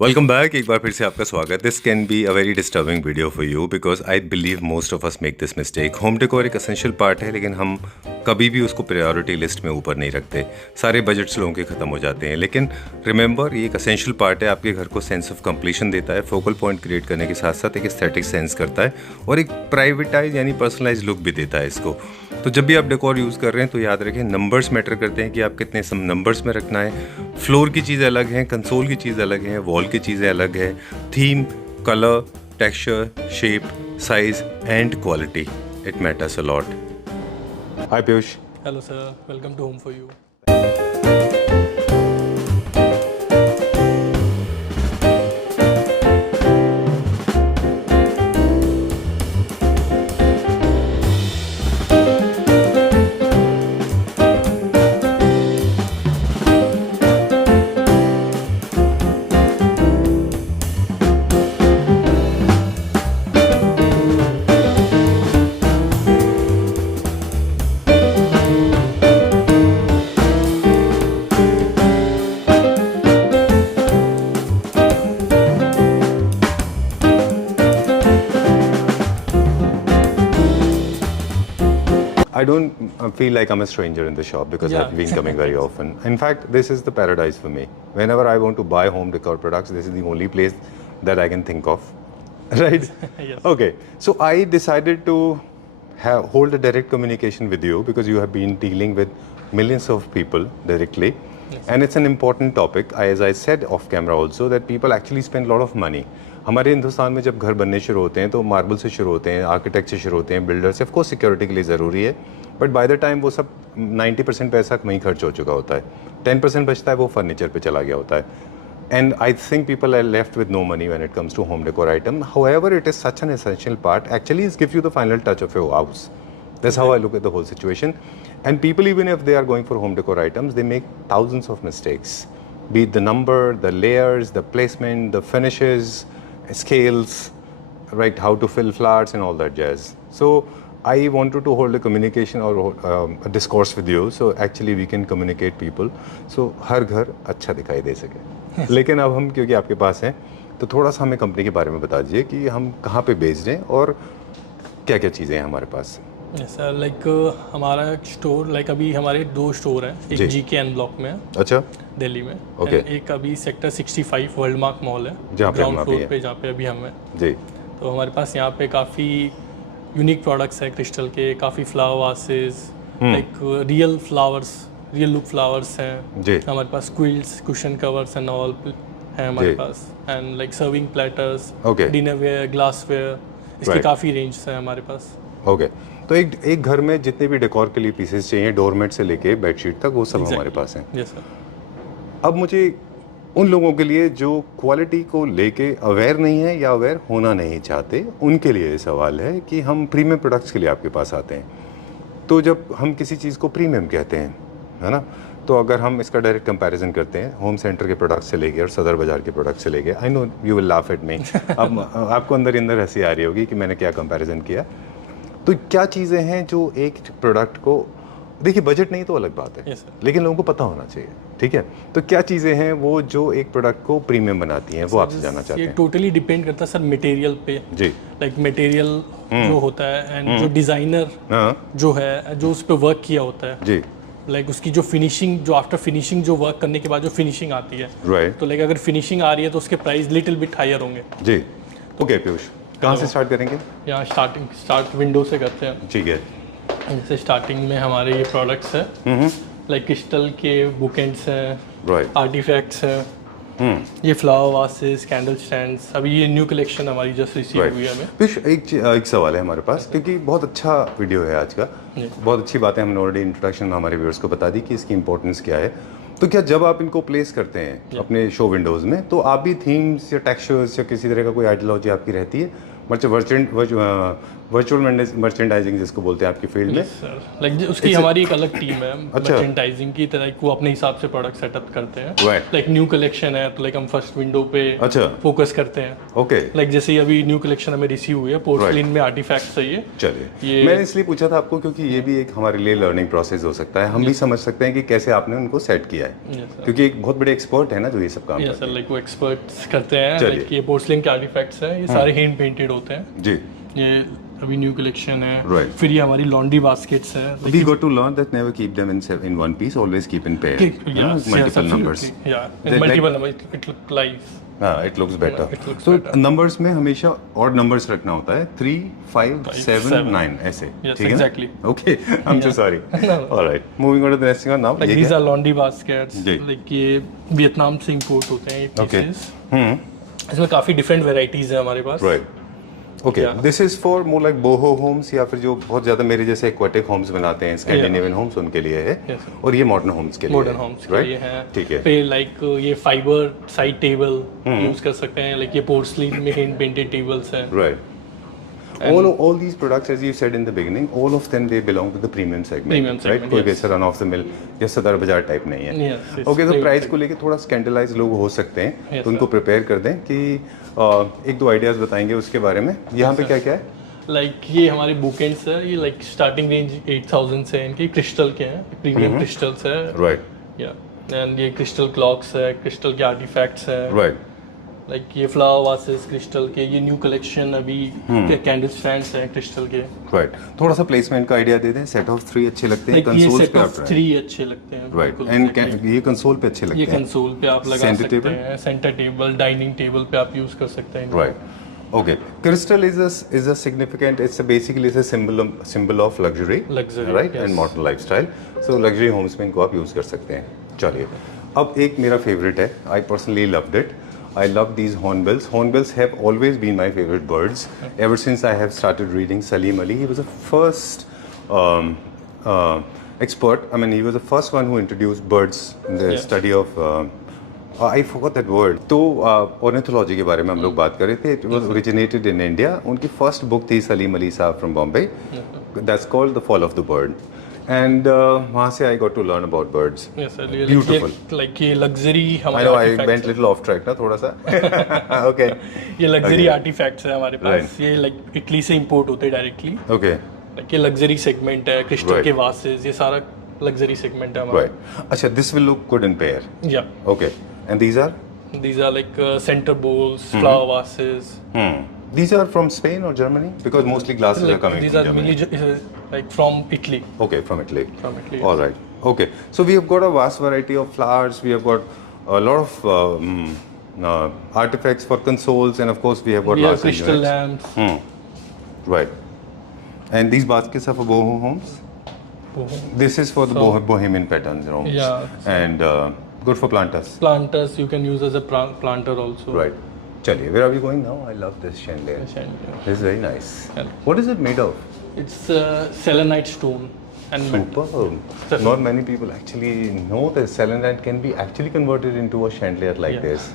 Welcome back. एक बार फिर से आपका स्वागत। This can be a very disturbing video for you because I believe most of us make this mistake. Home decor एक essential part है, लेकिन हम कभी भी उसको प्रायोरिटी लिस्ट में ऊपर नहीं रखते। सारे बजट्स लोगों के ख़त्म हो जाते हैं, लेकिन रिमेंबर ये एक एसेंशियल पार्ट है। आपके घर को सेंस ऑफ कंप्लीशन देता है, फोकल पॉइंट क्रिएट करने के साथ साथ एक एस्थेटिक सेंस करता है और एक प्राइवेटाइज यानी पर्सनलाइज लुक भी देता है इसको। तो जब भी आप डेकोर यूज़ कर रहे हैं तो याद रखें नंबर्स मैटर करते हैं कि आप कितने सम नंबर्स में रखना है। फ्लोर की चीज़ अलग है, कंसोल की चीज़ अलग है, वॉल की चीज़ें अलग है, theme, colour, texture, shape, size and quality, it matters a lot. Hi Piyush. Hello sir, welcome to home for you. I don't feel like I'm a stranger in the shop because Yeah. I've been coming very often. In fact, this is the paradise for me. Whenever I want to buy home decor products, this is the only place that I can think of. Right? Yes. Okay. So I decided to hold a direct communication with you because you have been dealing with millions of people directly. Yes. And it's an important topic. As I said off camera also, that people actually spend a lot of money. हमारे हिंदुस्तान में जब घर बनने शुरू होते हैं तो marble से शुरू होते हैं, आर्किटेक्ट से शुरू होते हैं, बिल्डर से। ऑफकोर्स सिक्योरिटी के लिए ज़रूरी है, बट बाय द टाइम वो सब 90% पैसा वहीं खर्च हो चुका होता है। 10% बचता है, वो फर्नीचर पे चला गया होता है। And I think people are left with no money when it comes to home decor item. However it is such an essential part, actually it gives you the final touch of your house. That's how I look at the whole situation. And people, even if they are going for home decor items, they make thousands of mistakes. Be it the number, the layers, the placement, the finishes, scales, right, how to fill flowers and all that jazz. So I wanted to hold a communication or a discourse with you, so actually we can communicate people, so हर घर अच्छा दिखाई दे सके. लेकिन अब हम क्योंकि आपके पास हैं तो थोड़ा सा हमें कंपनी के बारे में बता दीजिए कि हम कहाँ पे बेच रहे हैं और क्या क्या चीज़ें हैं हमारे पास. सर लाइक हमारा स्टोर अभी हमारे 2 स्टोर हैं. एक जी. GKN ब्लॉक में है, अच्छा. दिल्ली में. Okay. And एक अभी सेक्टर 65 वर्ल्ड मार्क मॉल है, जहाँ पे हम ग्राउंड अभी फ्लोर हैं. पे, जहाँ पे अभी हम हैं. जी. तो हमारे पास यहाँ पे काफ़ी यूनिक प्रोडक्ट्स हैं क्रिस्टल के. काफ़ी flower vases, like real flowers, real look flowers हैं. जी. हमारे पास quilts, cushion covers and all हैं हमारे जी. पास. And like serving platters, Okay. Dinner ware, glass ware, इसकी Right. काफ़ी रेंज है हमारे पास. ओके. तो एक घर में जितने भी डेकोर के लिए पीसेस चाहिए, डोरमेट से लेके बेडशीट तक, वो सब हमारे पास हैं. Yes sir. अब मुझे उन लोगों के लिए जो क्वालिटी को लेके अवेयर नहीं है या अवेयर होना नहीं चाहते, उनके लिए ये सवाल है कि हम प्रीमियम प्रोडक्ट्स के लिए आपके पास आते हैं. तो जब हम किसी चीज़ को प्रीमियम कहते हैं, है ना, तो अगर हम इसका डायरेक्ट कंपैरिजन करते हैं होम सेंटर के प्रोडक्ट से लेके और सदर बाज़ार के प्रोडक्ट से लेके, I know you will laugh at me. अब आपको अंदर अंदर हंसी आ रही होगी कि मैंने क्या कंपैरिजन किया. तो क्या चीज़ें हैं जो एक प्रोडक्ट को, देखिए बजट नहीं तो अलग बात है, Yes, sir. लेकिन लोगों को पता होना चाहिए. ठीक है, तो क्या चीज़ें हैं वो जो एक प्रोडक्ट को प्रीमियम बनाती हैं, वो आपसे जानना चाहते ये हैं. टोटली डिपेंड करता है सर मटेरियल पे. जी. लाइक मटेरियल जो होता है एंड जो डिज़ाइनर हाँ. जो है, जो उस पर वर्क किया होता है, जी. लाइक उसकी जो फिनिशिंग, जो आफ्टर फिनिशिंग जो वर्क करने के बाद जो फिनिशिंग आती है, राइट. तो लाइक अगर फिनिशिंग आ रही है तो उसके प्राइस लिटिल बिट हायर होंगे. जी. ओके पीयूष, कहाँ से स्टार्ट करेंगे? यहाँ स्टार्ट विंडो से करते हैं. ठीक है. जैसे स्टार्टिंग में हमारे ये प्रोडक्ट्स हैं, लाइक क्रिस्टल के बुकेट्स हैं, राइट. आर्टिफैक्ट्स हैं, ये फ्लावर वासेस, कैंडल स्टैंड्स. अभी ये न्यू कलेक्शन हमारी जस्ट रिसीव हुई है हमें. पीयूष, एक सवाल है हमारे पास, क्योंकि बहुत अच्छा वीडियो है आज का. बहुत अच्छी बात है, हमने ऑलरेडी इंट्रोडक्शन में हमारे व्यूअर्स को बता दी कि इसकी इंपॉर्टेंस क्या है. तो क्या जब आप इनको प्लेस करते हैं अपने शो विंडोज़ में, तो आप भी थीम्स या टेक्सचर्स या किसी तरह का कोई आइडियोलॉजी आपकी रहती है? मतलब वर्चुअल मर्चेंडाइजिंग जिसको बोलते हैं आपकी फील्ड में। सर लाइक उसकी हमारी एक अलग टीम है अच्छा। मर्चेंडाइजिंग की तरह, वो अपने हिसाब से प्रोडक्ट सेटअप करते हैं। Right. लाइक न्यू कलेक्शन है तो लाइक हम फर्स्ट विंडो पे अच्छा। फोकस करते हैं। ओके लाइक जैसे ही अभी न्यू कलेक्शन हमें रिसीव हुई है पोर्सलिन में आर्टिफैक्ट्स है ये। चलिए, मैंने इसलिए पूछा था आपको क्योंकि ये भी एक हमारे लिए लर्निंग प्रोसेस हो सकता है, हम भी समझ सकते हैं कि कैसे आपने उनको सेट किया है, क्योंकि एक बहुत बड़े एक्सपर्ट है ना जो ये सब काम यस सर, लाइक वो एक्सपर्ट्स करते हैं। चलिए। लाइक ये पोर्सलिन के आर्टिफैक्ट्स हैं, ये सारे हैंड पेंटेड होते हैं। जी। ये अभी न्यू कलेक्शन है। Right. फिर ये हमारी लॉन्ड्री बास्केट्स है। We got to learn that never keep them in one piece, always keep in pair. Multiple numbers. Multiple number it look like. हाँ, it looks better. It looks So better. numbers में हमेशा odd numbers रखना होता है, 3, 5, 7, 9 ऐसे, Yes, ठीक है ना? exactly. Okay, I'm so sorry. All right, moving on to the next one now. Like ये दीज क्या? Are laundry baskets. जी। लाइक ये वियतनाम से इंपोर्ट होते हैं ये Okay. पीसेस। इसमें काफी डिफरेंट वैरायटीज है हमारे पास। Right. Okay, Yeah. this is for more like boho homes या फिर जो बहुत ज्यादा मेरे जैसे aquatic homes बनाते हैं, Scandinavian homes उनके लिए है, Yes, sir. और ये modern homes के लिए मॉडर्न है, होम्स के right? लिए है। ठीक है। फिर लाइक ये फाइबर साइड टेबल यूज कर सकते हैं। लाइक ये पोर्सलिन में हैंड पेंटेड टेबल्स हैं। Right. All these products, as you said in the beginning, all of them they belong to the premium segment. Premium right? segment, कोई yes. वैसा run of the mill या सदर बाजार type नहीं है। Yes, it's okay, तो premium price को लेके थोड़ा स्कैंडलाइज लोग हो सकते हैं, Yes, तो उनको प्रिपेयर कर दें कि एक दो आइडियाज बताएंगे उसके बारे में। यहाँ पे क्या क्या है? लाइक ये हमारे बुकेंड्स है। ये लाइक स्टार्टिंग रेंज 8000 से है, इनकी क्रिस्टल के हैं, प्रीमियम क्रिस्टल्स है। राइट या एंड ये क्रिस्टल क्लॉक्स है, क्रिस्टल के आर्टिफैक्ट्स है। राइट। लाइक ये फ्लावर वासेस क्रिस्टल के, ये न्यू कलेक्शन अभी कैंडल स्टैंड्स हैं क्रिस्टल के। राइट, थोड़ा सा प्लेसमेंट का आइडिया दे दें। सेट ऑफ 3 अच्छे लगते हैं, लाइक ये कंसोल्स सेट पे ऑफ आप 3 अच्छे लगते हैं। राइट, बिल्कुल एंड exactly. ये कंसोल पे अच्छे ये लगते हैं। कंसोल पे आप लगा Center सकते table? हैं, सेंटर टेबल, डाइनिंग टेबल पे आप यूज कर सकते हैं। Right. Okay. Crystal is a significant. It's basically a symbol of luxury. Luxury, right? yes. And modern lifestyle. So luxury homes में इनको आप यूज कर सकते हैं। चलिए, अब एक मेरा favorite है. I personally loved it. I love these hornbills. Hornbills have always been my favorite birds. Ever since I have started reading Salim Ali, he was the first expert. I mean, he was the first one who introduced birds in the Yes. study of. I forgot that word. तो ornithology के बारे में हम लोग बात कर रहे थे. It was originated in India. उनकी first book थी सलीम अली साहब from Bombay. That's called The Fall of the Bird. And वहाँ से I got to learn about birds. Yes, sir. Beautiful. Like ये लग्जरी I हमारे know I artifacts went हैं। little off track ना थोड़ा सा. Okay. ये लग्जरी Okay. आर्टिफैक्ट्स है हमारे पास। ये लाइक इटली से इंपोर्ट होते हैं डायरेक्टली। Okay. लाइक ये लग्जरी सेगमेंट है, क्रिस्टल Right. के वासेस, ये सारा लग्जरी सेगमेंट है हमारा। Right. अच्छा, this will look good in pair. या Okay. And these are? these are like center bowls, flower vases. These are from Spain or Germany? Because mostly glasses are Like, coming these from are Germany. mainly like from Italy. Okay, from Italy. From Italy, All right. Okay. So we have got a vast variety of flowers. We have got a lot of artifacts for consoles, and of course we have got We have glass crystal units. lamps. Right. And these baskets are for boho homes. This is for the bohemian patterns homes. Yeah. And good for planters. Planters you can use as a planter also. Right. Chaliye, where are we going now? I love this chandelier. And, This is very nice. Yeah. What is it made of? it's selenite stone and metal. Superb. Not many people actually know that selenite can be actually converted into a chandelier like Yeah. this.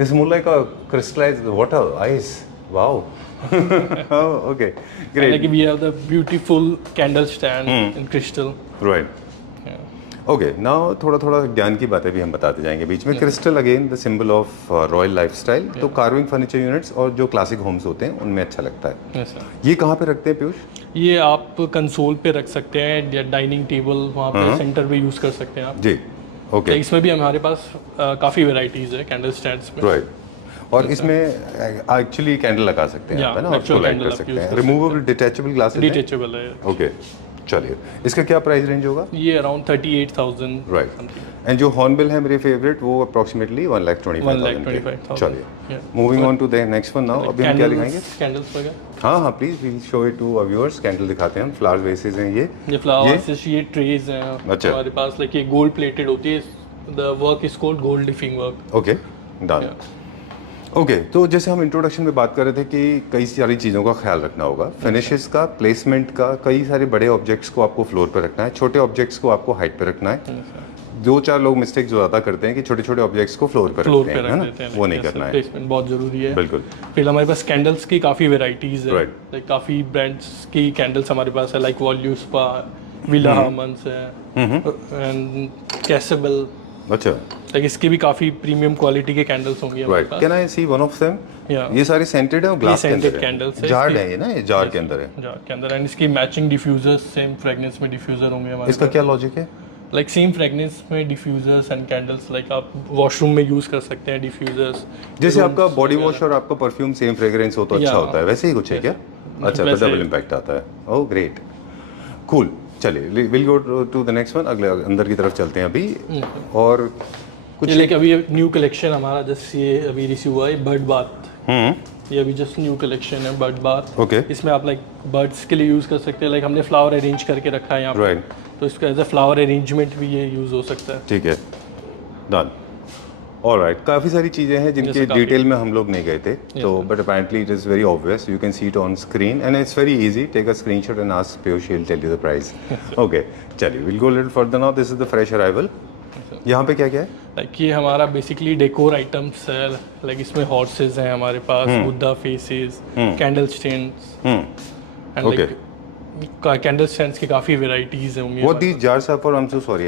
This is more like a crystallized water, ice. Wow. Oh, okay. Great. Like we have the beautiful candle stand in crystal. Right. Okay, now थोड़ा थोड़ा ज्ञान की बातें भी हम बताते जाएंगे बीच में। Crystal again the symbol of royal lifestyle. तो कार्विंग फर्नीचर यूनिट्स और जो क्लासिक होम्स होते हैं उनमें अच्छा लगता है। Yes, sir. ये कहाँ पे रखते हैं पीयूष? ये आप कंसोल पे रख सकते हैं या डाइनिंग टेबल वहाँ पे सेंटर पे यूज कर सकते हैं आप। जी, ओके, इसमें भी हमारे पास काफी वेराइटीज है कैंडल स्टैंड्स में। राइट। और इसमें एक्चुअली कैंडल लगा सकते हैं Yeah, आप, है ना, और actual उसको लाइट candle कर आप सकते use हैं। कर रिमूवेबल डिटैचेबल ग्लासेस हैं? डिटेचेबल है। ओके, चलिए, इसका क्या प्राइस रेंज होगा? ये अराउंड 38,000। राइट। एंड जो हॉर्नबिल है मेरे फेवरेट, वो अप्रोक्सीमेटली 1,25,000 के। 1,25,000। चलिए, Yeah. Moving on to the next one now. अभी हम क्या दिखाएंगे? कैंडल्स वगैरह। हाँ हाँ, please we show it to our viewers. Candle दिखाते हैं हम। फ्लावर वेसेस हैं ये फ्लावर वासेस, ये ट्रेज हैं अच्छा। हमारे पास। लाइक ये गोल्ड प्लेटेड होती है। The work is called gold leafing work. Okay, done. Okay, तो जैसे हम इंट्रोडक्शन में बात कर रहे थे कि कई सारी चीज़ों का ख्याल रखना होगा, फिनिशेस का, प्लेसमेंट का। कई सारे बड़े ऑब्जेक्ट्स को आपको फ्लोर पर रखना है, छोटे ऑब्जेक्ट्स को आपको हाइट पे रखना है। दो चार लोग मिस्टेक जो ज़्यादा करते हैं कि छोटे छोटे ऑब्जेक्ट्स को फ्लोर पर फ्लोर रखते पे हैं, रख है ना, देते हैं, वो नहीं करना है। प्लेसमेंट बहुत जरूरी है। बिल्कुल। फिर हमारे पास कैंडल्स की काफ़ी वेराइटीज़ है, Right. लाइक काफ़ी ब्रांड्स की कैंडल्स हमारे पास है, लाइक वॉल्यूस्पा, विला हार्मन्स है एंड कैसेबल। अच्छा, लाइक इसकी भी काफ़ी प्रीमियम क्वालिटी के कैंडल्स होंगे हमारे right. Can I see one of them? Yeah. ये सारी सेंटेड है और ग्लास के scented अंदर candles है, है। जार इसकी- है ये ना, ये जार के अंदर है। जार के अंदर, एंड इसकी मैचिंग डिफ्यूजर्स सेम फ्रेगनेंस में डिफ्यूजर होंगे हमारे इसका क्या लॉजिक है? लाइक सेम फ्रेगनेंस में डिफ्यूजर्स एंड कैंडल्स, लाइक आप वॉशरूम में यूज़ कर सकते हैं डिफ्यूजर्स। जैसे आपका बॉडी वॉश और आपका परफ्यूम सेम फ्रेग्रेंस हो तो अच्छा Yeah. होता है, वैसे ही कुछ है क्या? अच्छा, तो वैसे- डबल इम्पैक्ट आता है। Oh great, cool. चलिए will go to the next one, अगले अंदर की तरफ चलते हैं अभी। और कुछ ये लाइक अभी न्यू कलेक्शन हमारा जस्ट ये अभी रिसीव हुआ है, बर्ड बाथ। ये अभी जस्ट न्यू कलेक्शन है बर्ड बाथ। ओके, इसमें आप लाइक बर्ड्स के लिए यूज़ कर सकते हैं, लाइक हमने फ्लावर अरेंज करके रखा है यहाँ पे, राइट, तो इसका एज अ फ्लावर अरेंजमेंट भी ये यूज़ हो सकता है। ठीक है, डन। ऑलराइट, काफ़ी सारी चीज़ें हैं जिनके जैसे काफी- डिटेल में हम लोग नहीं गए थे, तो but apparently it is very obvious, you can see it on screen and it's very easy. Take a screenshot and ask Piyush, she will tell you the price. Okay, चलिए will go little further now. This is the fresh arrival. यहाँ पे क्या क्या है? Like ये हमारा basically decor items है, like इसमें हॉर्सेस हैं हमारे पास, Buddha faces, candle stands and Okay. Like candle stands की काफ़ी वेराइटीज़ होंगी। What these jars are for? I'm so sorry.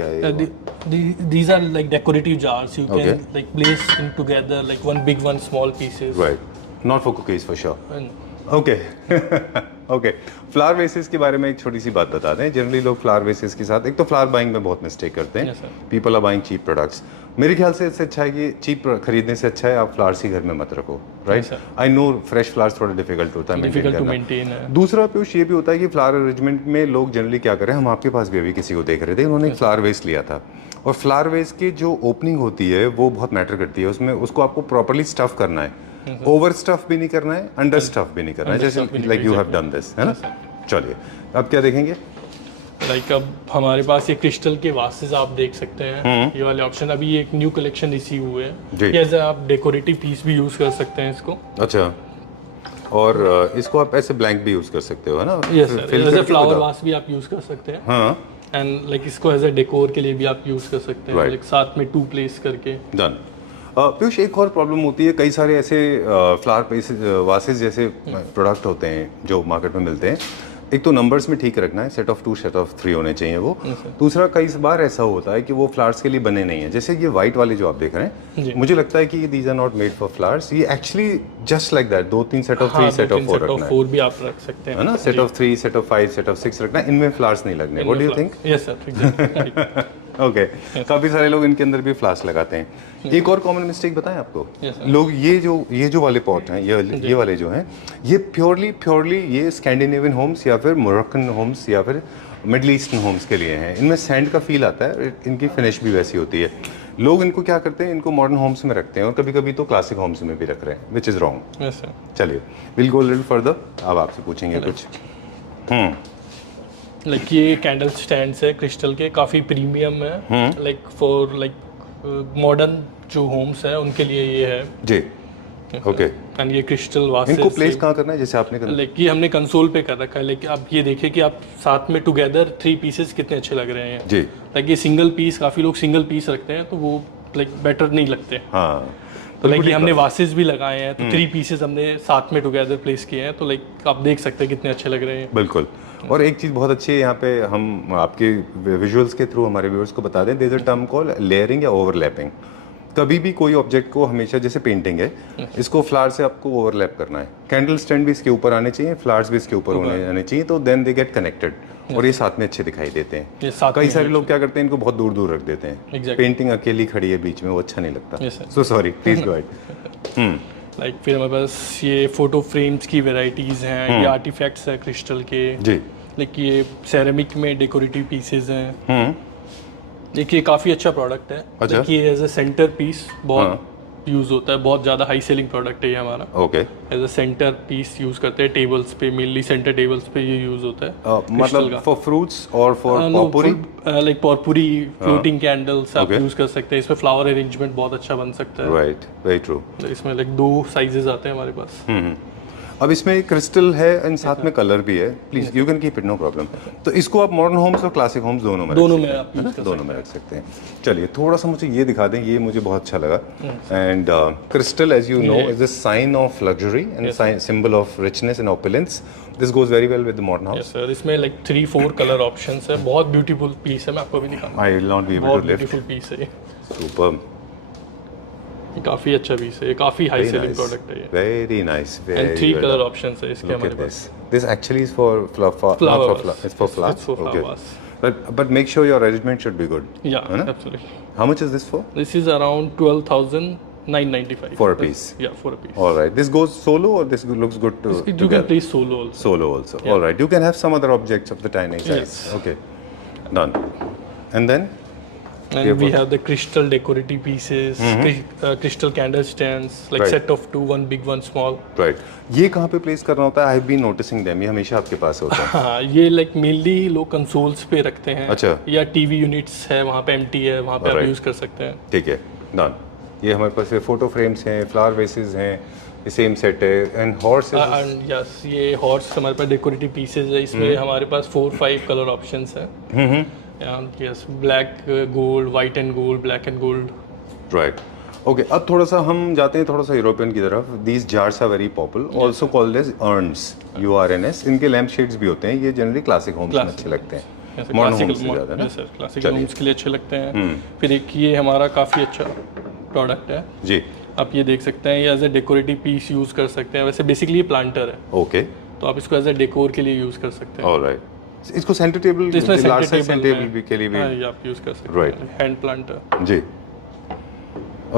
These are like decorative jars. You Okay. can like place in together like one big, one small pieces. Right. Not for cookies for sure. And okay okay, flower vases के बारे में एक छोटी सी बात बता दें। Generally लोग flower vases के साथ एक तो फ्लावर बाइंग में बहुत मिस्टेक करते हैं। Yes, sir. People are buying cheap products. मेरे ख्याल से इससे अच्छा है कि चीप खरीदने से अच्छा है आप फ्लावर्स ही घर में मत रखो, right? sir. I know fresh flowers थोड़ा डिफिकल्ट होता है difficult to maintain maintain करना। है। दूसरा पीयूष ये भी होता है कि फ्लावर अरेंजमेंट में लोग जनरली क्या करें, हम आपके पास भी अभी किसी को देख रहे थे, उन्होंने एक फ्लावर वेस लिया था और फ्लावर वेस की जो ओपनिंग होती है वो बहुत मैटर करती है उसमें। उसको आपको प्रॉपर्ली स्टफ करना है, ओवर स्टफ भी नहीं करना है, अंडर स्टफ भी नहीं करना है, जैसे like you have done this, है ना? चलिए अब क्या देखेंगे? लाइक अब हमारे पास ये क्रिस्टल के वासेस आप देख सकते हैं, ये वाले ऑप्शन अभी एक न्यू कलेक्शन रिसीव हुए जी। हैं। एज आप डेकोरेटिव पीस भी यूज़ कर सकते हैं इसको। अच्छा, और इसको आप ऐसे ब्लैंक भी यूज़ कर सकते हो, है ना? Yes sir, Fill as a करके फ्लावर without- वास भी आप यूज़ कर सकते हैं, हाँ, एंड लाइक इसको एज अ डेकोर के लिए भी आप यूज़ कर सकते हैं, Right. लाइक साथ में 2 प्लेस करके। डन। पीयूष एक और प्रॉब्लम होती है, कई सारे ऐसे फ्लावर वासेस जैसे प्रोडक्ट होते हैं जो मार्केट में मिलते हैं। एक तो नंबर्स में ठीक रखना है, सेट ऑफ 2 सेट ऑफ 3 होने चाहिए वो। दूसरा कई बार ऐसा होता है कि वो फ्लावर्स के लिए बने नहीं है, जैसे ये वाइट वाले जो आप देख रहे जी। हैं, मुझे लगता है कि these are not made for flowers. ये actually just like that 2-3 set of 3 set of 4 रखना है, 4 भी आप रख सकते हैं, है ना? Set of 3 set of 5 set of 6 रखना है, इनमें फ्लावर्स नहीं लगने। What do you think? Yes sir, exactly. Okay, काफी सारे लोग इनके अंदर भी फ्लावर्स लगाते हैं। एक और कॉमन मिस्टेक बताएं आपको, Yes, sir. लोग ये जो वाले पॉट हैं, ये वाले जो हैं, ये प्योरली ये स्कैंडिनेवियन होम्स या फिर मोरक्कन होम्स या फिर मिडल ईस्टर्न होम्स के लिए हैं। इनमें सैंड का फील आता है, इनकी फिनिश भी वैसी होती है। लोग इनको क्या करते हैं, इनको मॉडर्न होम्स में रखते हैं और कभी कभी तो क्लासिक होम्स में भी रख रहे हैं, which is wrong. Yes sir. चलिए विल गो लिटिल फर्दर, अब आपसे पूछेंगे कुछ। लाइक ये कैंडल स्टैंड्स है क्रिस्टल के, काफ़ी प्रीमियम है, लाइक फॉर लाइक मॉडर्न जो होम्स है उनके लिए ये है। जी, ओके। एंड ये क्रिस्टल वासेस इनको प्लेस कहाँ करना है, जैसे आपने करना? लाइक ये हमने कंसोल पे कर रखा है, लेकिन आप ये देखिए कि आप साथ में टुगेदर 3 पीसेस कितने अच्छे लग रहे हैं। जी, लाइक ये सिंगल पीस, काफ़ी लोग सिंगल पीस रखते हैं तो वो लाइक बेटर नहीं लगते। हाँ, तो लाइक ये हमने वासेस भी लगाए हैं, तो 3 पीसेस हमने साथ में टुगेदर प्लेस किए हैं, तो लाइक आप देख सकते हैं कितने अच्छे लग रहे हैं। बिल्कुल। और एक चीज़ बहुत अच्छी है यहाँ पे, हम आपके विजुअल्स के थ्रू हमारे व्यूअर्स को बता दें, there is a term call layering या ओवरलैपिंग। कभी भी कोई ऑब्जेक्ट को हमेशा, जैसे पेंटिंग है, इसको फ्लावर से आपको ओवरलैप करना है। कैंडल स्टैंड भी इसके ऊपर आने चाहिए, फ्लावर्स भी इसके ऊपर आने चाहिए, तो देन दे गेट कनेक्टेड और ये साथ में अच्छे दिखाई देते हैं। ये साथ कई में सारे लोग क्या करते हैं, इनको बहुत दूर दूर रख देते हैं। Exactly. पेंटिंग अकेली खड़ी है बीच में, वो अच्छा नहीं लगता। Yes, sir. So sorry, please go ahead. Like फिर हमारे पास ये फोटो फ्रेम्स की वेराइटीज़ हैं, ये आर्टिफैक्ट्स है क्रिस्टल के। जी, लाइक ये सेरेमिक में डेकोरेटिव पीसेस हैं। देखिए काफ़ी अच्छा प्रोडक्ट है। अच्छा। देखिए एज अ सेंटर पीस बहुत यूज़ होता है, बहुत ज़्यादा हाई सेलिंग प्रोडक्ट है ये हमारा। Okay. As a centre piece use करते हैं टेबल्स पे, मेनली सेंटर टेबल्स पे ये यूज़ होता है। मतलब फॉर फ्रूट्स और फॉर पॉपुरी? लाइक पॉपुरी फ्लोटिंग कैंडल्स आप Okay. यूज़ कर सकते हैं। इसमें फ्लावर अरेंजमेंट बहुत अच्छा बन सकता है। Right, very true. इसमें लाइक 2 साइजेस आते हैं हमारे पास। अब इसमें क्रिस्टल है एंड साथ में कलर भी है, please you can keep it, no problem. तो इसको आप मॉडर्न होम्स और क्लासिक होम्स दोनों में दोनों रख में सकते आप हैं, है ना? दोनों में रख सकते हैं। चलिए थोड़ा सा मुझे ये दिखा दें, ये मुझे बहुत अच्छा लगा। And crystal as you know is a sign of luxury and symbol of richness and opulence. This goes very well with the modern house. Sir इसमें लाइक 3-4 कलर ऑप्शंस है, बहुत ब्यूटीफुल पीस है, मैं आपको भी दिखाऊंगा। I will not be able बहुत to lift. Beautiful piece है ये, सुपर्ब, काफी अच्छा पीस है ये, काफी हाई सेलिंग प्रोडक्ट है ये। Very nice, and 3 colour options है इसके हमारे पास। This actually is for Flowers. It's for flowers. It's for Okay. flowers. But make sure your arrangement should be good. Yeah, है ना? absolutely. How much is this for? This is around 12,995 For a piece. Yeah, for a piece. All right. This goes solo or this looks good to You can together? play solo also. Solo also. All right. You can have some other objects of the tiny size. Yes. Okay. Done. And then And we have the crystal decorative pieces, crystal candle stands, like Right. set of 2, one big, one small. right. ये कहाँ पे place करना होता है? I have been noticing them, ये हमेशा आपके पास होता है। हाँ, ये लाइक मेनली लोग कंसोल्स पे रखते हैं। अच्छा। या टीवी यूनिट्स है, वहाँ पे एम्प्टी है, वहाँ पे आप Right. यूज़ कर सकते हैं। ठीक है, डन। ये हमारे पास फोटो फ्रेम्स हैं, फ्लावर वेसेस हैं, ये सेम सेट है एंड हॉर्स एंड यस, ये हॉर्स हमारे पास डेकोरेटिव पीसेज है, इसमें हमारे पास 4-5 कलर ऑप्शंस हैं। Yes, black gold, white and gold, black and gold. Right. Okay, अब थोड़ा सा हम जाते हैं थोड़ा सा यूरोपियन की तरफ। These jars are very popular, also called as urns, URNS। इनके लैम्प शेड्स भी होते हैं, ये जनरली क्लासिक होम्स में अच्छे लगते हैं, मॉडर्न होम्स से ज़्यादा ना। क्लासिकल होम्स के लिए अच्छे लगते हैं। फिर एक ये हमारा काफ़ी अच्छा प्रोडक्ट है जी, आप ये देख सकते हैं, ये as a decorative piece use कर सकते हैं। वैसे बेसिकली ये प्लांटर है, ओके, तो आप इसको एज ए डेकोर के लिए यूज़ कर सकते हैं। ऑलराइट। इसको सेंटर टेबल, इसमें large size centre centre table भी के लिए भी, ये आप यूज़ कर सकते Right. हैं, हैंड प्लांटर। जी।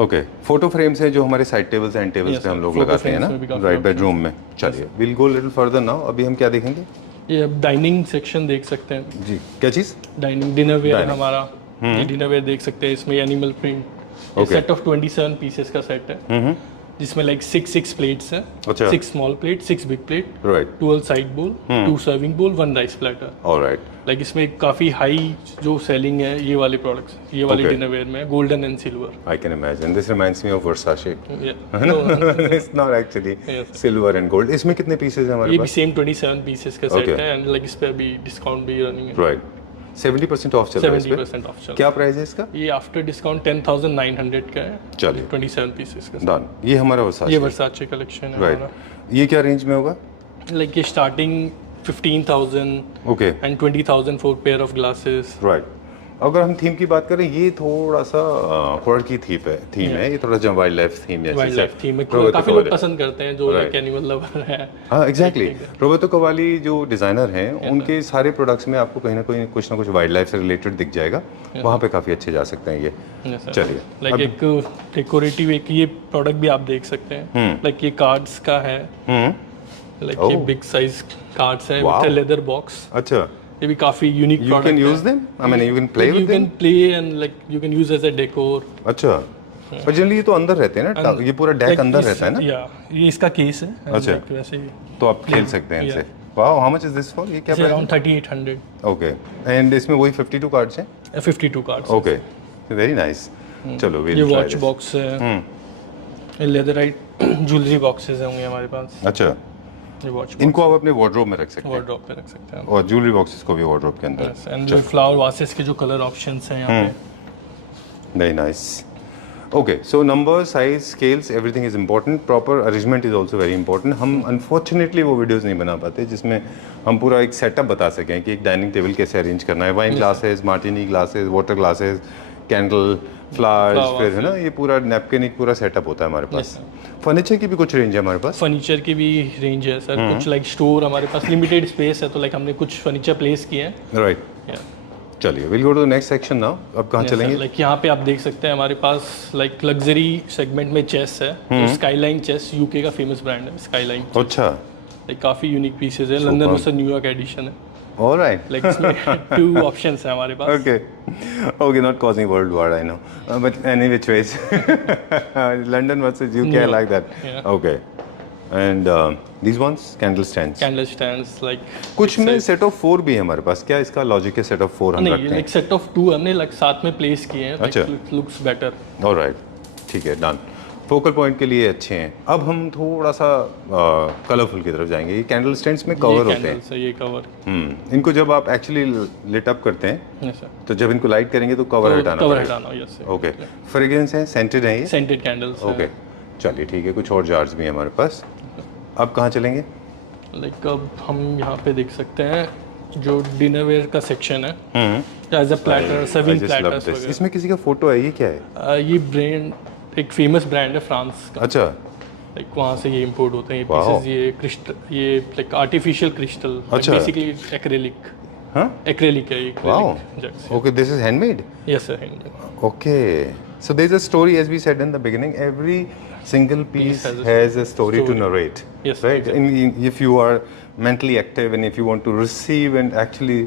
ओके, फोटो फ्रेम्स हैं जो हमारे side tables and tables Yes, पे हम sir. लोग Photo लगाते हैं ना, frames में भी काफी राइट, options बेडरूम में। चलिए, will go little further now. अभी हम क्या देखेंगे ये अब डाइनिंग सेक्शन देख सकते हैं। जी? क्या चीज़? डाइनिंग डिनर वेयर है Dining. हमारा, ये डिनर वेयर देख सकते हैं। इसमें animal print, Okay. Set of 27 pieces का सेट है, जिसमें लाइक 6 प्लेट्स हैं। अच्छा। 6 small plate, 6 big plate, right, 12 side बोल, 2 सर्विंग बोल, 1 राइस प्लेटर। ऑलराइट। लाइक इसमें काफ़ी हाई जो सेलिंग है ये वाले प्रोडक्ट्स, ये वाले Okay. डिनर वेयर में golden and silver. I can imagine. This reminds me of Versace. No, It's not actually Yes. silver and gold. इसमें कितने पीसेज हैं हमारे ये भी पास? सेम 27 पीसेस का सेट Okay. है एंड लाइक इस पे अभी डिस्काउंट भी रनिंग है। राइट, 70% ऑफ चल रहा है इस पे। 70% ऑफ चल। क्या प्राइस है इसका? ये आफ्टर डिस्काउंट 10,900 का है, चलिए, 27 पीसेस का। डन। ये हमारा Versace ये है। वर्साचे कलेक्शन है राइट। हमारा। ये क्या रेंज में होगा? लाइक ये starting 15,000 okay, and 20,000 for pair of glasses. Right. अगर हम थीम की बात करें, ये थोड़ा सा क्वार्की थीम है, ये थोड़ा सा वाइल्ड लाइफ थीम है। वाइल्ड लाइफ थीम में काफी लोग पसंद करते हैं जो लाइक एनिमल लवर है। हाँ, एग्जैक्टली। रोबर्टो कवाली जो डिज़ाइनर हैं, उनके सारे प्रोडक्ट्स में आपको कहीं ना कुछ वाइल्ड लाइफ से रिलेटेड दिख जाएगा। वहाँ पे काफ़ी अच्छे जा सकते हैं ये। चलिए, लाइक एक डेकोरेटिव एक ये प्रोडक्ट भी आप देख सकते हैं। लाइक ये कार्ड्स का है, लाइक ये बिग साइज कार्ड्स है Wow. With leather box. अच्छा, ये भी काफी यूनिक you प्रोडक्ट can है। use them? I mean, you can play You with them? can play and like you can use as a decor. अच्छा, पर generally ये तो अंदर रहते हैं ना, ये पूरा डेक अंदर रहता है ना, या ये इसका केस है। अच्छा। like वैसे ही तो आप खेल सकते हैं इनसे। Wow, how much is this for? ये क्या प्राइस अराउंड 3,800, है? ओके, एंड इसमें वही 52 कार्ड्स हैं। 52 कार्ड्स। Okay, very nice. चलो, ये we'll try watch this. Box है, ये लेदरराइट ज्वेलरी बॉक्सेस होंगे हमारे पास। अच्छा, ये वॉच इनको आप अपने वार्डरोब में रख सकते हैं, वार्डरोब पे रख सकते हैं। और ज्वेलरी बॉक्सेस को भी वार्डरोब के अंदर। एंड जो फ्लावर वासेस के जो कलर ऑप्शंस हैं यहाँ पे। Very nice. Okay, so number, size, scales, everything is important. Proper arrangement is also very important. हम अनफॉर्चुनेटली वो वीडियोस नहीं बना पाते जिसमें हम पूरा एक सेटअप बता सकें कि एक डाइनिंग टेबल कैसे अरेंज करना है। Wine glasses, Martini glasses, water glasses, candle, flowers, फिर है ना ये पूरा नैपकिन, एक पूरा सेटअप होता है हमारे पास। फर्नीचर की भी कुछ रेंज है हमारे पास। फर्नीचर की भी रेंज है सर, कुछ लाइक स्टोर हमारे पास लिमिटेड स्पेस है, तो लाइक हमने कुछ फर्नीचर प्लेस किए हैं। राइट, चलिए, will go to the next section now. अब कहाँ चलेंगे? लाइक यहाँ पे आप देख सकते हैं हमारे पास लाइक लग्जरी सेगमेंट में चेस है, तो स्काईलाइन चेस यूके का फेमस ब्रांड है स्काईलाइन। अच्छा, लाइक काफी यूनिक पीसेस है, लंदन वर्सेस न्यूयॉर्क एडिशन है। ऑलराइट, लाइक इसमें 2 ऑप्शंस है हमारे पास। Okay, not causing world war, I know. But any which ways, London versus UK, I like that. Yeah. Okay, and these ones, candle stands. Candle stands like कुछ में set of 4 भी है हमारे पास। क्या इसका लॉजिक है सेट ऑफ 4 हम नहीं, रखते लाइक सेट ऑफ 2 हमने लाइक साथ में प्लेस किए हैं, अच्छा। Looks better. हैं? ऑलराइट, ठीक है, डन। फोकल पॉइंट के लिए अच्छे हैं। अब हम थोड़ा सा कलरफुल की तरफ जाएंगे। ये कैंडल स्टैंड्स में कवर होते हैं। ये कवर इनको जब आप एक्चुअली लिट अप करते हैं यस सर, तो जब इनको लाइट करेंगे तो कवर हटाना कवर पड़ेगा। हटाना यस सर। ओके, फ्रेग्रेंस है, सेंटेड है ये? सेंटेड कैंडल्स ओके, चलिए ठीक है। कुछ और जार्स भी हैं हमारे पास। अब कहाँ चलेंगे? लाइक अब हम यहाँ पे देख सकते हैं जो डिनर वेयर का सेक्शन है, as a platter, serving platters वगैरह। इसमें किसी का फोटो है, ये क्या है? ये ब्रांड एक फेमस ब्रांड है फ्रांस का, अच्छा, लाइक वहाँ से ये इंपोर्ट होते हैं ये Wow. पीसेस। ये क्रिस्टल, ये लाइक आर्टिफिशियल क्रिस्टल, अच्छा। Basically acrylic. हाँ, एक्रेलिक है ये, wow, acrylic. Okay, this is handmade. Yes sir. Okay, so there's a story, as we said in the beginning. Every single piece has a story to narrate. Yes, right. If you are mentally active and if you want to receive, and actually,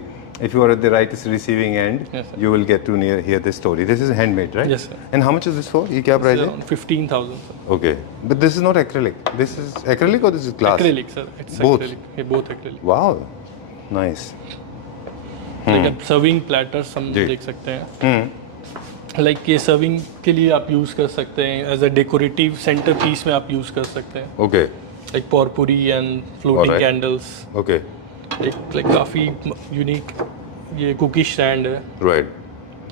if you are at the right receiving end, Yes, sir. you will get to hear this story. This is handmade, right? Yes, sir. And how much is this for? ये क्या price है? Around 15,000 sir. Okay, but this is not acrylic. This is acrylic or this is glass? Acrylic sir, it's Both? acrylic. ये both acrylic। Wow, nice. Like अब serving platters हम जी। देख सकते हैं। Like ये सर्विंग के लिए आप यूज़ कर सकते हैं, as a decorative centre piece में आप यूज़ कर सकते हैं। Okay, like potpourri and floating Alright. Candles. okay, एक लाइक काफ़ी यूनिक ये कुकी स्टैंड है, right.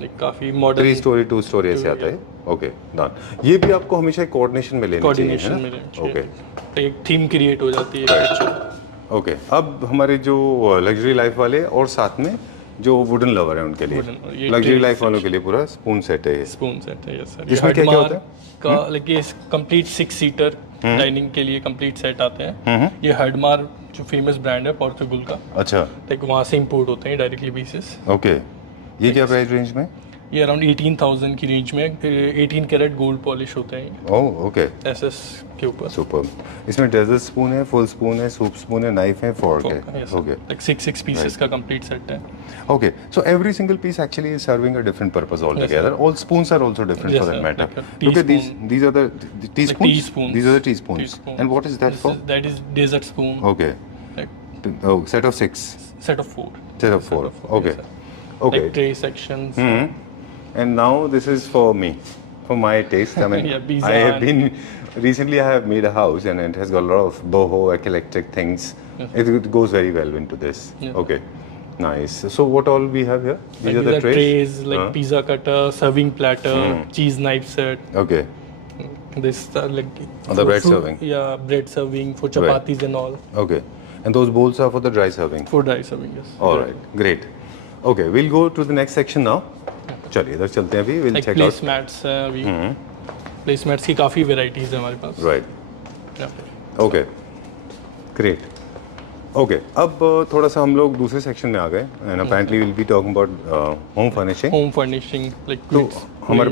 लाइक काफ़ी मॉडर्न 3 story 2 story ऐसे आता है। Okay, done. ये भी आपको हमेशा कोऑर्डिनेशन में लेनी चाहिए, कोऑर्डिनेशन है में ना? लेनी ओके, चाहिए। एक थीम क्रिएट हो जाती है अच्छी। ओके। अब हमारे जो लग्जरी लाइफ वाले और साथ में जो वुडन लवर है उनके लिए, Wooden, ये लग्जरी tray लाइफ वालों के लिए पूरा स्पून सेट है ये। स्पून सेट है यस सर। इसमें क्या-क्या होता है? का लाइक ये कंप्लीट 6 सीटर डाइनिंग के लिए कंप्लीट सेट आते हैं। ये हडमार जो फेमस ब्रांड है पोर्तुगल का, अच्छा, लाइक वहाँ से इंपोर्ट होते हैं डायरेक्टली पीसेस। ओके। ये क्या प्राइस रेंज में? ये अराउंड 18,000 की रेंज में 18 कैरेट गोल्ड पॉलिश होते हैं ओह, ओके, एसएस के ऊपर। सुपर। इसमें डेजर्ट स्पून है, फुल स्पून है, सूप स्पून है, नाइफ है, फोर्क है। ओके, लाइक 6 पीसेस का कंप्लीट सेट है। okay, so every single piece actually is serving a different purpose altogether. All spoons are also different Yes, for that sir. matter. Like a Look at these. teaspoon. These are the teaspoons. teaspoons. These are the teaspoons. Teaspoon. And what is that for? That is desert spoon. Okay. Like Oh, set of 6. set of 4. Set of 4. Okay. Yes, sir. Okay. Like tray sections. And now this is for me, for my taste. I mean, Yeah, pizza I have and- been recently. I have made a house, and it has got a lot of boho eclectic things. It goes very well into this. Yeah. Okay. Nice. So what all we have here? These Like are the trays. like pizza cutter, serving platter, cheese knife set. Okay. This like Oh, the for bread serving. Yeah, bread serving for chapatis and all. Okay. And those bowls are for the dry serving. For dry serving, yes. All right. Great. Okay. We'll go to the next section now. चलिए इधर चलते हैं अभी. We'll Like check place out. mats है अभी. Place mats की काफ़ी varieties है हमारे पास. Right. Yeah. Okay. Great. Okay. अब थोड़ा सा हम लोग दूसरे सेक्शन में आ गए. And apparently we'll be talking about home furnishing. Home furnishing like तो quilts. हमारे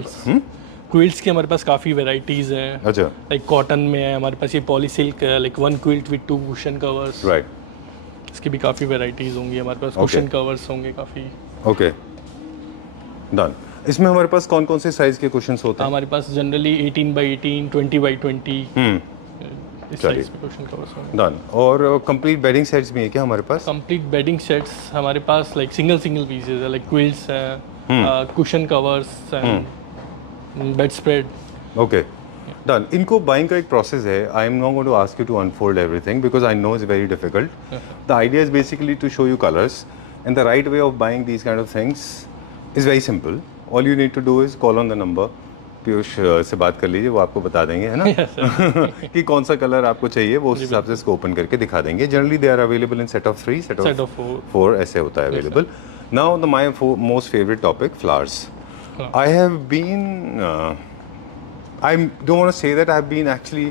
क्विल्ट्स की हमारे पास काफ़ी वेराइटीज हैं। अच्छा. लाइक कॉटन में है हमारे पास ये पॉलीसिल्क है, like 1 quilt with 2 cushion covers. Right. इसकी भी काफ़ी वेराइटीज होंगी हमारे पास। Okay. कुशन कवर्स होंगे काफ़ी। Okay. Done. इसमें हमारे पास कौन कौन से साइज के कुशन्स होते हैं? हमारे पास जनरली 18 by 18, 20 by 20 इस चलिए. साइज के कुशन कवर्स होंगे। Done. और कंप्लीट बेडिंग सेट्स भी है क्या हमारे पास? कंप्लीट बेडिंग सेट्स हमारे पास लाइक सिंगल पीसेज है, लाइक क्विल्ट्स है, cushion covers and bed spread. Okay. Done. इनको बाइंग का एक प्रोसेस है. I am not going to ask you to unfold everything because I know it's very difficult. The idea is basically to show you colors, and the right way of buying these kind of things is very simple. All you need to do is call on the number. Piyush से बात कर लीजिए, वो आपको बता देंगे, है ना? कि कौन सा कलर आपको चाहिए, वो उस हिसाब से इसको ओपन करके दिखा देंगे. Generally they are available in set of 3, set of 4 ऐसे होता है available. Now the my most favourite topic, flowers. I have been I don't want to say that I've been actually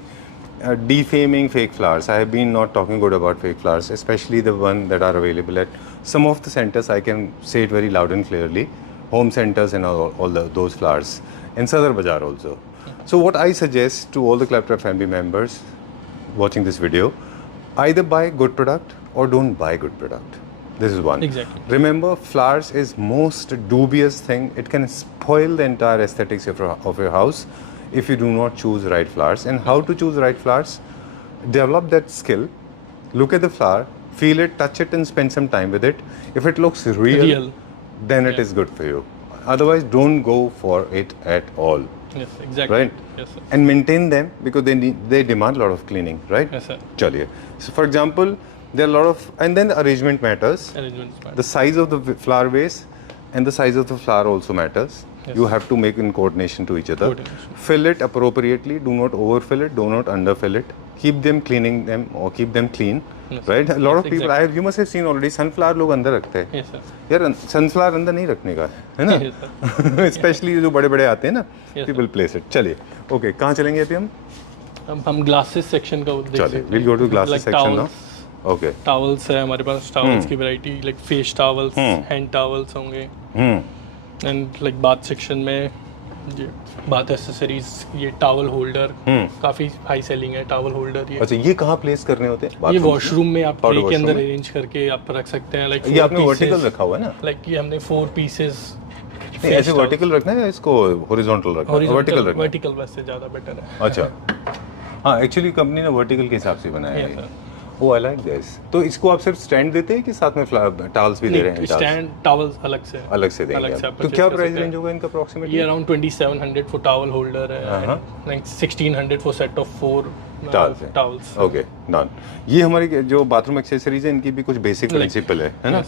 defaming fake flowers. I have been not talking good about fake flowers, especially the one that are available at some of the centers. I can say it very loud and clearly. Home centers and all those flowers. And Sadar Bazaar also. So what I suggest to all the Claptrap family members watching this video, either buy good product or don't buy good product. This is one. Exactly. Remember, flowers is most dubious thing. It can spoil the entire aesthetics of your house if you do not choose right flowers. And how to choose right flowers? Develop that skill. Look at the flower, feel it, touch it, and spend some time with it. If it looks real. Then it is good for you. Otherwise, don't go for it at all. Yes, exactly. right? Yes, sir. And maintain them because they demand a lot of cleaning, right? Yes, sir. चलिए, so for example, there are a lot of, and then the arrangement matters. Arrangements. The size of the flower vase and the size of the flower also matters. Yes. You have to make in coordination to each other. Coordination. Fill it appropriately. Do not overfill it. Do not underfill it. Keep them cleaning them or keep them clean. Yes. Right? A lot of Yes, people, you must have seen already. Sunflower लोग अंदर रखते हैं. Yes, sir. यार sunflower अंदर नहीं रखने का है ना? Yes, sir. Especially जो बड़े-बड़े आते हैं ना. Yes, People place it. चलिए. Okay, कहाँ चलेंगे अभी हम? हम glasses section का देख चलिए. सकते We'll go to glasses Like section now. towels. Okay. Towels है हमारे पास, towels की variety like face towels, hand towels होंगे. And like bath section में ये bath accessories, ये towel holder काफी high selling है towel holder ये. अच्छा, ये कहाँ प्लेस करने होते हैं? ये Bathrooms में? वॉशरूम में आप Powder ट्रे के अंदर washroom में? अरेंज करके आप रख सकते हैं. Like ये आपने वर्टिकल रखा हुआ है ना? Like ये हमने 4 pieces. नहीं, ऐसे वर्टिकल रखना है या इसको हॉरिजॉन्टल रखना है? वर्टिकल रखना है. वर्टिकल वैसे ज़्यादा बेटर है. अच्छा, हाँ, एक्चुअली कंपनी ने वर्टिकल के हिसाब से बनाया Yes, है. sir. वो आई लाइक दिस. तो इसको आप सिर्फ स्टैंड देते हैं कि साथ में टावल्स भी दे रहे हैं? स्टैंड टॉवल्स अलग से अलग से देंगे अलग से आप. आप तो purchase क्या कर प्राइस सकते हैं. रेंज होगा इनका अप्रोक्सीमेटली? ये अराउंड 2700 फॉर टॉवल होल्डर है. हाँ. Like 1600 for set of 4 towels. Okay, done. ये हमारी जो बाथरूम एक्सेसरीज है इनकी भी कुछ बेसिक प्रिंसिपल है ना?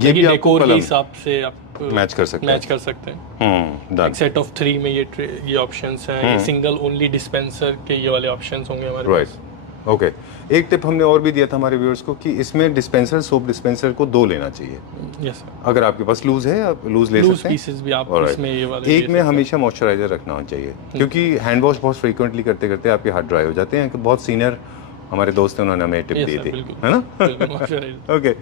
ये भी भी आप डेकोर के कलर हिसाब से आप मैच कर सकते हैं. मैच कर सकते हैं. डन. सेट ऑफ 3 में ये ऑप्शंस हैं. ये सिंगल ओनली डिस्पेंसर के ये वाले ऑप्शंस होंगे हमारे राइट. पास. ओके, एक टिप हमने और भी दिया था हमारे व्यूअर्स को कि इसमें डिस्पेंसर, सोप डिस्पेंसर को 2 लेना चाहिए. यस अगर आपके पास लूज है आप लूज ले लूज सकते हैं. पीसेस भी आप Alright. इसमें ये वाले एक में हमेशा मॉइस्चराइजर रखना होना चाहिए क्योंकि हैंड वॉश बहुत फ्रीक्वेंटली करते करते आपके हाथ ड्राई हो जाते हैं. बहुत सीनियर हमारे दोस्त हैं, उन्होंने हमें टिप दी थी, है ना? ओके,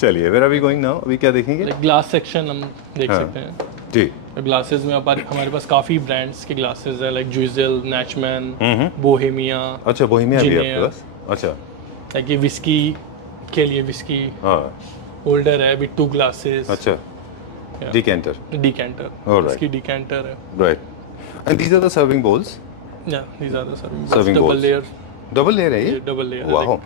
चलिए, where are we going now? अभी क्या देखेंगे? ग्लास सेक्शन हम देख सकते हैं. जी. ग्लासेस में हमारे पास काफ़ी ब्रांड्स के ग्लासेस है. Like Zwiesel, Nachtmann, Bohemia. अच्छा, बोहेमिया भी है Gineer. आपके पास? अच्छा. लाइक ये विस्की के लिए विस्की हाँ. होल्डर है विद 2 ग्लासेस. अच्छा. Yeah. डिकेंटर. डिकेंटर. Alright. इसकी डिकेंटर है. Right. And these are the serving bowls. या these are the Serving double bowls. Layer. Double layer है ये? Double layer. वाह.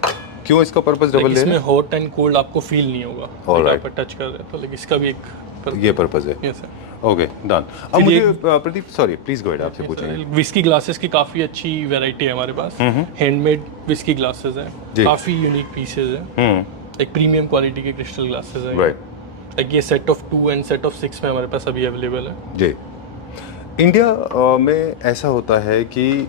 क्यों इसका पर्पस डबल लेयर इसमें है? हॉट एंड कोल्ड आपको फील नहीं होगा. Alright. आप टच कर रहे हैं तो लाइक इसका भी एक ये पर्पस है. Yes sir. Okay, done. अब मुझे Pradeep, sorry, please go ahead, आपसे पूछेंगे. विस्की ग्लासेस की काफ़ी अच्छी वैरायटी है हमारे पास. हैंडमेड विस्की ग्लासेस हैं. जी. काफ़ी यूनिक पीसेज हैं. एक प्रीमियम क्वालिटी के क्रिस्टल ग्लासेस हैं. राइट. लाइक ये set of 2 and set of 6 में हमारे पास अभी अवेलेबल है. जी. इंडिया में ऐसा होता है कि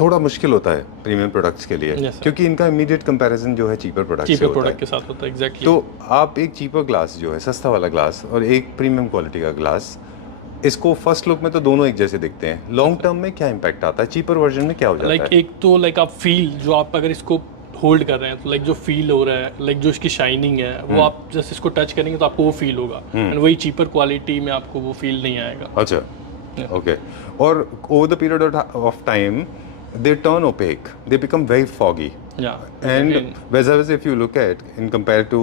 थोड़ा मुश्किल होता है प्रीमियम प्रोडक्ट्स के लिए. Yes, sir. क्योंकि इनका इमीडिएट कंपैरिजन जो है चीपर प्रोडक्ट से चीपर होता प्रोडक्ट है. के साथ होता है. एग्जैक्टली. तो आप एक चीपर ग्लास जो है, सस्ता वाला ग्लास, और एक प्रीमियम क्वालिटी का ग्लास, इसको फर्स्ट लुक में तो दोनों एक जैसे दिखते हैं. लॉन्ग टर्म में क्या इम्पैक्ट आता है? चीपर वर्जन में क्या हो जाता लाइक है? एक तो लाइक आप फील जो आप अगर इसको होल्ड कर रहे हैं तो लाइक जो फील हो रहा है, लाइक जो इसकी शाइनिंग है वो आप जस्ट इसको टच करेंगे तो आपको वो फील होगा. एंड वही चीपर क्वालिटी में आपको वो फील नहीं आएगा. अच्छा. ओके. और over the period of time they turn opaque, they become very foggy. Yeah. And Again, whereas if you look at in compared to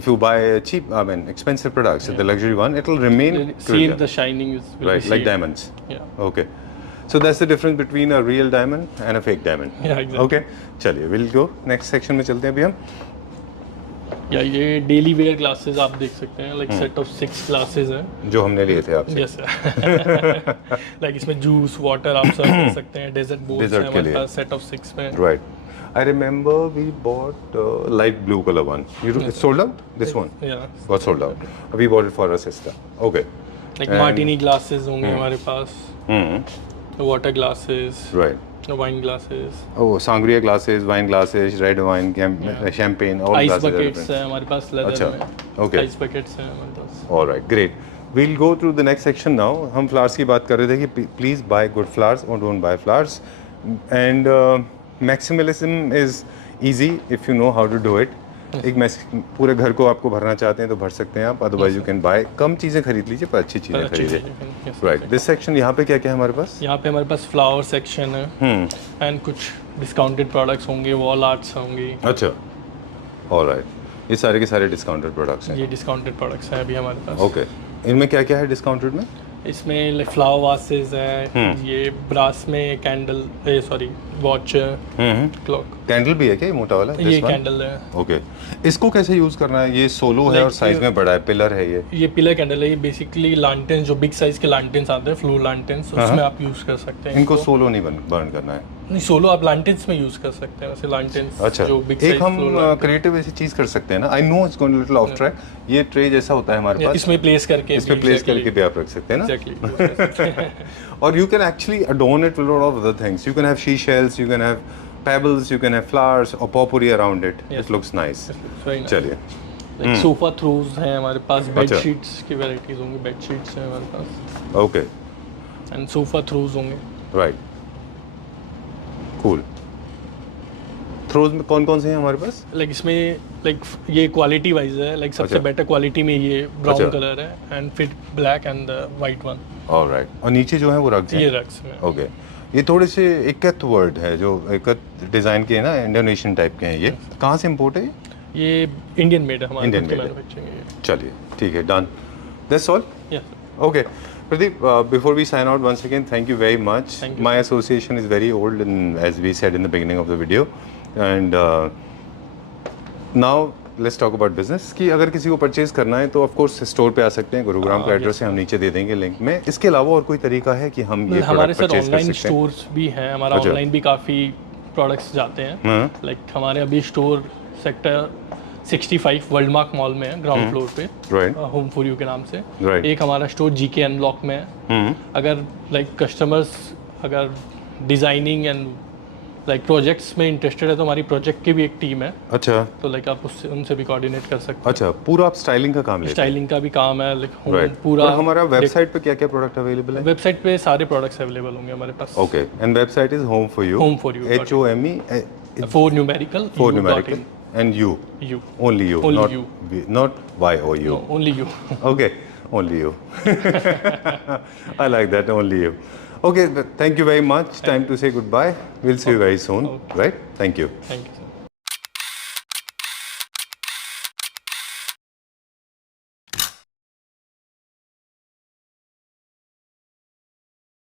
if you buy a cheap, I mean expensive products, the luxury one, it will remain see clear. the shining is will be Right, like seen. diamonds. Yeah. Okay. So that's the difference between a real diamond and a fake diamond. Yeah, exactly. Okay. चलिए, we'll go next section में चलते हैं अभी हम. या ये daily wear glasses आप देख सकते हैं. लाइक सेट ऑफ 6 ग्लासेस हैं जो हमने लिए थे आपसे. यस लाइक इसमें जूस वाटर आप सर्व कर सकते हैं. डेजर्ट बोल्स Dessert हैं के हमारे लिए. पास सेट ऑफ 6 में. Right. I remember we bought light blue color one. It's sold out? This one? या Got sold out. We bought it for our sister. Okay. Like martini glasses होंगे हमारे पास. Water glasses, Right. Wine glasses, Oh, sangria glasses, wine glasses, red wine, champagne, all ice glasses are buckets different. है हमारे पास leather अच्छा, में. okay. Ice buckets हैं हमारे पास. All right, great. We'll go through the next section now. हम flowers की बात कर रहे थे कि please buy good flowers or don't buy flowers. And maximalism is easy if you know how to do it. एक पूरे घर को आपको भरना चाहते हैं तो भर सकते हैं आप. Otherwise you can buy. कम चीज़ें खरीद लीजिए पर अच्छी चीज़ें खरीदिए. राइट. दिस सेक्शन यहाँ पे क्या क्या है हमारे पास? यहाँ पे हमारे पास फ्लावर सेक्शन है एंड कुछ डिस्काउंटेड प्रोडक्ट्स होंगे. वॉल आर्ट्स होंगी. अच्छा. ऑलराइट. ये सारे के सारे डिस्काउंटेड प्रोडक्ट्स हैं. ये डिस्काउंटेड प्रोडक्ट्स हैं अभी हमारे पास. ओके. इनमें क्या क्या है डिस्काउंटेड में? इसमें लाइक फ्लावर वासेस है, ये ब्रास में candle, sorry watch, clock. Candle भी है क्या ये मोटा वाला? ये कैंडल है। ओके, इसको कैसे यूज करना है? ये सोलो है और साइज में बड़ा है, पिलर है ये पिलर कैंडल है। ये बेसिकली लांटेन्स, जो बिग साइज के लांटेन्स आते हैं, फ्लोर लांटेन्स, उसमें आप यूज कर सकते हैं। इनको सोलो नहीं बर्न करना है? नहीं, सोलो आप लांटेन्स में यूज कर सकते हैं, वैसे लांटेन्स। अच्छा, जो बिग एक हम क्रिएटिव ऐसी चीज कर सकते हैं ना, I know it's going little of track, ये ट्रे जैसा होता है हमारे पास, इसमें प्लेस करके भी आप रख सकते हैं ना। एग्जैक्टली। और you can actually adorn it with a lot of other things. You can have seashells, you can have pebbles, you can have flowers or potpourri around it. It looks nice. चलिए, sofa throws हैं हमारे पास, bed अच्छा। Sheets की varieties होंगी, bed sheets हैं हमारे पास, okay, and sofa throws होंगे। Right, cool. थ्रोज में कौन कौन से हैं हमारे पास? लाइक इसमें लाइक ये क्वालिटी वाइज है, लाइक सबसे अच्छा। बेटर क्वालिटी में ये ब्राउन अच्छा। कलर है, एंड फिर black and the white one. Alright, और नीचे जो है वो रग्स हैं? ये रग्स में। ओके, ये थोड़े से इकत वर्ड है, जो इकत डिज़ाइन के हैं ना, इंडोनेशियन टाइप के हैं। ये कहाँ से इम्पोर्ट है ये इंडियन मेड है, हमारे Indian खुद के made है। मैन्युफैक्चरिंग है ये। चलिए, ठीक है, done, that's all. Yeah. Okay, Pradeep, before we sign out, once again, thank you very much. Thank you. My association is very old, and as we said in the beginning of the video, and now let's talk about business. कि अगर किसी को purchase करना है तो of course store पे आ सकते हैं, गुरुग्राम का एड्रेस है, हम नीचे दे देंगे लिंक में। इसके अलावा और कोई तरीका है कि हम ये हमारे प्रोडक्ट साथ परचेज कर ऑनलाइन सकते हैं? स्टोर्स भी हैं, हमारा अच्छा। ऑनलाइन भी काफ़ी प्रोडक्ट्स जाते हैं। लाइक हमारे अभी store sector 65 world mark mall में है, ग्राउंड फ्लोर पे, राइट, होम फॉर यू के नाम से। राइट, एक हमारा स्टोर जीके एन ब्लॉक में है। अगर लाइक कस्टमर्स अगर डिज़ाइनिंग एंड लाइक प्रोजेक्ट्स में इंटरेस्टेड है तो हमारी प्रोजेक्ट की भी एक टीम है, अच्छा तो लाइक आप उससे उनसे भी कोऑर्डिनेट कर सकते हैं। अच्छा, पूरा आप स्टाइलिंग का काम लेते हैं? स्टाइलिंग का भी काम है, लाइक राइट, पूरा। और हमारा वेबसाइट पे क्या क्या प्रोडक्ट अवेलेबल है? वेबसाइट पे सारे प्रोडक्ट्स अवेलेबल होंगे हमारे पास। Okay, and website is home for you, homeforyou.in. HOME, 4 numerical, 4 you.in. numerical, and you, You. only you, Only not you. not YOU. No, only you. Okay, only you. I like that, only you. Okay, thank you very much. Time to say goodbye. We'll see you very soon, right? Thank you. Thank you.